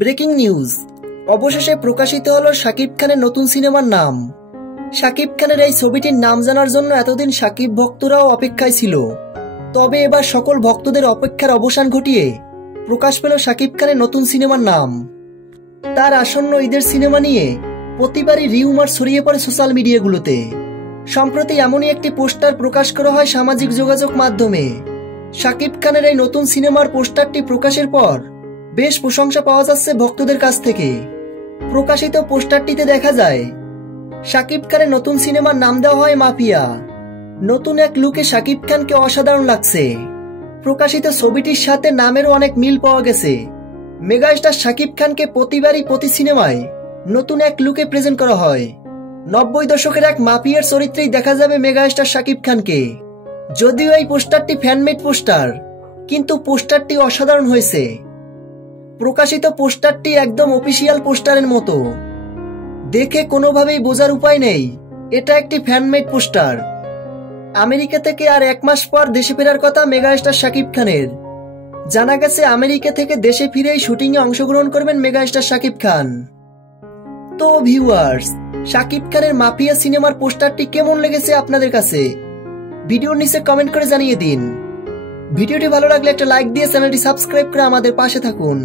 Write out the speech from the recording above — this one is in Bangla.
ব্রেকিং নিউজ, অবশেষে প্রকাশিত হলো শাকিব খানের নতুন সিনেমার নাম। শাকিব খানের এই ছবিটির নাম জানার জন্য এতদিন শাকিব ভক্তরাও অপেক্ষায় ছিল। তবে এবার সকল ভক্তদের অপেক্ষার অবসান ঘটিয়ে প্রকাশ পেল শাকিব খানের নতুন সিনেমার নাম। তার আসন্ন ঈদের সিনেমা নিয়ে প্রতিবারই রিউমার ছড়িয়ে পড়ে সোশ্যাল মিডিয়াগুলোতে। সম্প্রতি এমনই একটি পোস্টার প্রকাশ করা হয় সামাজিক যোগাযোগ মাধ্যমে। শাকিব খানের এই নতুন সিনেমার পোস্টারটি প্রকাশের পর বেশ প্রশংসা পাওয়া যাচ্ছে ভক্তদের কাছ থেকে। প্রকাশিত পোস্টারটিতে দেখা যায় শাকিব খানের নতুন সিনেমার নাম দেওয়া হয় মাফিয়া। নতুন এক লুকে শাকিব খানকে অসাধারণ লাগছে। প্রকাশিত ছবিটির সাথে নামেরও অনেক মিল পাওয়া গেছে। মেগাস্টার শাকিব খানকে প্রতিবারই প্রতি সিনেমায় নতুন এক লুকে প্রেজেন্ট করা হয়। 90 দশকের এক মাফিয়ার চরিত্রেই দেখা যাবে মেগাস্টার শাকিব খানকে। যদিও এই পোস্টারটি ফ্যানমেড পোস্টার, কিন্তু পোস্টারটি অসাধারণ হয়েছে। প্রকাশিত পোস্টারটি একদম অফিসিয়াল পোস্টারের মতো, দেখে কোনোভাবেই বোঝার উপায় নেই এটা একটি ফ্যানমেড পোস্টার। আমেরিকা থেকে আর 1 মাস পর দেশে ফেরার কথা মেগাস্টার শাকিব খানের। জানা গেছে আমেরিকা থেকে দেশে ফিরেই শুটিংয়ে অংশগ্রহণ করবেন মেগাস্টার শাকিব খান। তো ভিউয়ার্স, শাকিব খানের মাফিয়া সিনেমার পোস্টারটি কেমন লেগেছে আপনাদের কাছে? ভিডিওর নিচে কমেন্ট করে জানিয়ে দিন। ভিডিওটি ভালো লাগলে একটা লাইক দিয়ে চ্যানেলটি সাবস্ক্রাইব করে আমাদের পাশে থাকুন।